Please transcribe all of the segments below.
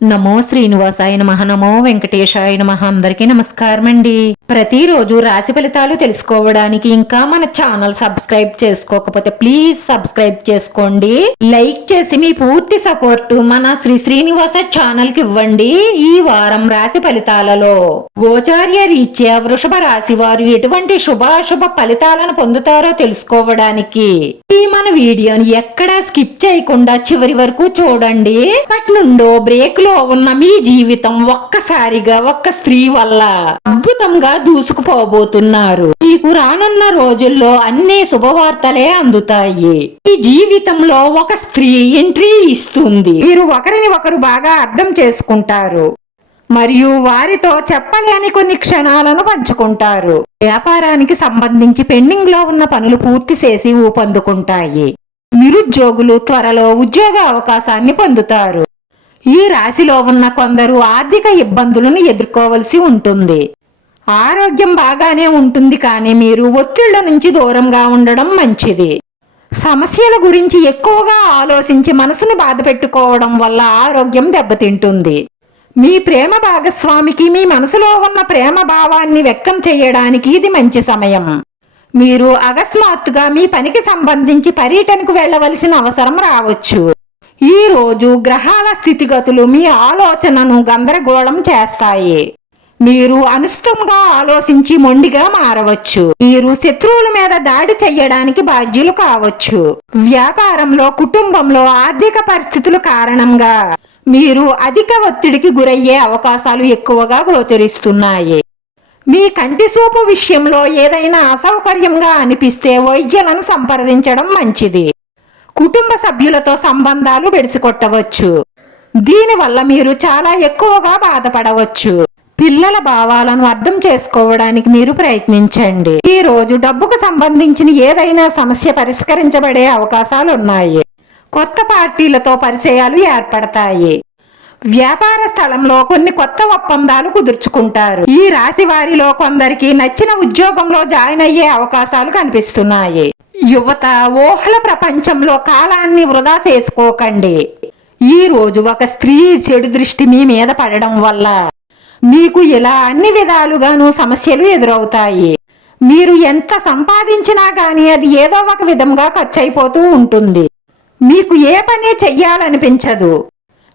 నమో శ్రీనివాసాయ నమః. నమో వెంకటేశాయ నమః. అందరికీ నమస్కారం అండి. ప్రతిరోజు రాశి ఫలితాలు తెలుసుకోవడానికి ఇంకా మన ఛానల్ సబ్స్క్రైబ్ చేసుకోకపోతే ప్లీజ్ సబ్స్క్రైబ్ చేసుకోండి. లైక్ చేసి మీ పూర్తి సపోర్ట్ మన శ్రీనివాస ఛానల్ కి ఇవ్వండి. ఈ వారం రాశి ఫలితాలలో గోచార్య రీత్యా వృషభ రాశి వారు ఎటువంటి శుభాశుభ ఫలితాలను పొందుతారో తెలుసుకోవడానికి ఈ మన వీడియోని ఎక్కడా స్కిప్ చేయకుండా చివరి వరకు చూడండి. అటు నుండో బ్రేక్ లో ఉన్న మీ జీవితం ఒక్కసారిగా ఒక్క స్త్రీ వల్ల అద్భుతంగా దూసుకుపోబోతున్నారు. మీకు రానున్న రోజుల్లో అన్ని శుభవార్తలే అందుతాయి. మీ జీవితంలో ఒక స్త్రీ ఎంట్రీ ఇస్తుంది. మీరు ఒకరిని ఒకరు బాగా అర్థం చేసుకుంటారు మరియు వారితో చెప్పలేని కొన్ని క్షణాలను పంచుకుంటారు. వ్యాపారానికి సంబంధించి పెండింగ్ లో ఉన్న పనులు పూర్తి చేసి ఊపందుకుంటాయి. నిరుద్యోగులు త్వరలో ఉద్యోగ అవకాశాన్ని పొందుతారు. ఈ రాశిలో ఉన్న కొందరు ఆర్థిక ఇబ్బందులను ఎదుర్కోవలసి ఉంటుంది. ఆరోగ్యం బాగానే ఉంటుంది, కానీ మీరు ఒత్తిళ్ల నుంచి దూరంగా ఉండడం మంచిది. సమస్యల గురించి ఎక్కువగా ఆలోచించి మనసును బాధ పెట్టుకోవడం వల్ల ఆరోగ్యం దెబ్బతింటుంది. మీ ప్రేమ భాగస్వామికి మీ మనసులో ఉన్న ప్రేమ భావాన్ని వ్యక్తం చేయడానికి ఇది మంచి సమయం. మీరు అకస్మాత్తుగా మీ పనికి సంబంధించి పర్యటనకు వెళ్లవలసిన అవసరం రావచ్చు. ఈ రోజు గ్రహాల స్థితిగతులు మీ ఆలోచనను గందరగోళం చేస్తాయి. మీరు అనుచితంగా ఆలోచించి మొండిగా మారవచ్చు. మీరు శత్రువుల మీద దాడి చెయ్యడానికి బాధ్యులు కావచ్చు. వ్యాపారంలో కుటుంబంలో ఆర్థిక పరిస్థితుల కారణంగా మీరు అధిక ఒత్తిడికి గురయ్యే అవకాశాలు ఎక్కువగా గోచరిస్తున్నాయి. మీ కంటి చూపు విషయంలో ఏదైనా అసౌకర్యంగా అనిపిస్తే వైద్యులను సంప్రదించడం మంచిది. కుటుంబ సభ్యులతో సంబంధాలు బెడిసికొట్టవచ్చు. దీనివల్ల మీరు చాలా ఎక్కువగా బాధపడవచ్చు. పిల్లల భావాలను అర్థం చేసుకోవడానికి మీరు ప్రయత్నించండి. ఈ రోజు డబ్బుకు సంబంధించిన ఏదైనా సమస్య పరిష్కరించబడే అవకాశాలు ఉన్నాయి. కొత్త పార్టీలతో పరిచయాలు ఏర్పడతాయి. వ్యాపార స్థలంలో కొన్ని కొత్త ఒప్పందాలు కుదుర్చుకుంటారు. ఈ రాశి వారిలో కొందరికి నచ్చిన ఉద్యోగంలో జాయిన్ అయ్యే అవకాశాలు కనిపిస్తున్నాయి. యువత ఊహల ప్రపంచంలో కాలాన్ని వృధా చేసుకోకండి. ఈ రోజు ఒక స్త్రీ చెడు దృష్టి మీ మీద పడడం వల్ల మీకు ఇలా అన్ని విధాలుగాను సమస్యలు ఎదురవుతాయి. మీరు ఎంత సంపాదించినా గానీ అది ఏదో ఒక విధంగా ఖర్చు అయిపోతూ ఉంటుంది. మీకు ఏ పని చెయ్యాలనిపించదు.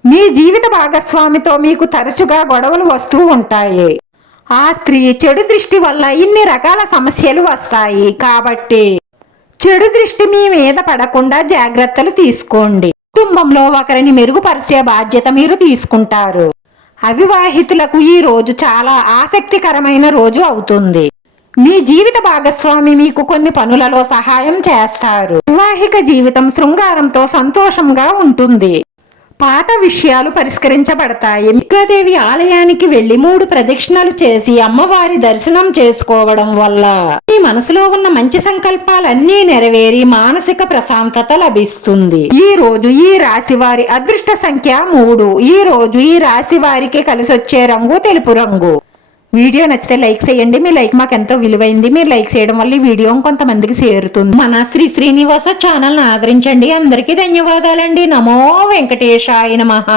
మీ జీవిత భాగస్వామితో మీకు తరచుగా గొడవలు వస్తూ ఉంటాయి. ఆ స్త్రీ చెడు దృష్టి వల్ల ఇన్ని రకాల సమస్యలు వస్తాయి. కాబట్టి చెడు దృష్టి మీ మీద పడకుండా జాగ్రత్తలు తీసుకోండి. కుటుంబంలో ఒకరిని మెరుగుపరిచే బాధ్యత మీరు తీసుకుంటారు. అవివాహితులకు ఈ రోజు చాలా ఆసక్తికరమైన రోజు అవుతుంది. మీ జీవిత భాగస్వామి మీకు కొన్ని పనులలో సహాయం చేస్తారు. వైవాహిక జీవితం శృంగారంతో సంతోషంగా ఉంటుంది. పాత విషయాలు పరిష్కరించబడతాయి. దుర్గాదేవి ఆలయానికి వెళ్లి 3 ప్రదక్షిణలు చేసి అమ్మవారి దర్శనం చేసుకోవడం వల్ల మీ మనసులో ఉన్న మంచి సంకల్పాలన్నీ నెరవేరి మానసిక ప్రశాంతత లభిస్తుంది. ఈ రోజు ఈ రాశి వారి అదృష్ట సంఖ్య 3. ఈ రోజు ఈ రాశి వారికి కలిసొచ్చే రంగు తెలుపు రంగు. వీడియో నచ్చితే లైక్ చేయండి. మీ లైక్ మాకు ఎంతో విలువైంది. మీరు లైక్ చేయడం వల్ల ఈ వీడియో కొంతమందికి చేరుతుంది. మన శ్రీనివాస ఛానల్ ని ఆదరించండి. అందరికీ ధన్యవాదాలండి. నమో వెంకటేశాయ నమః.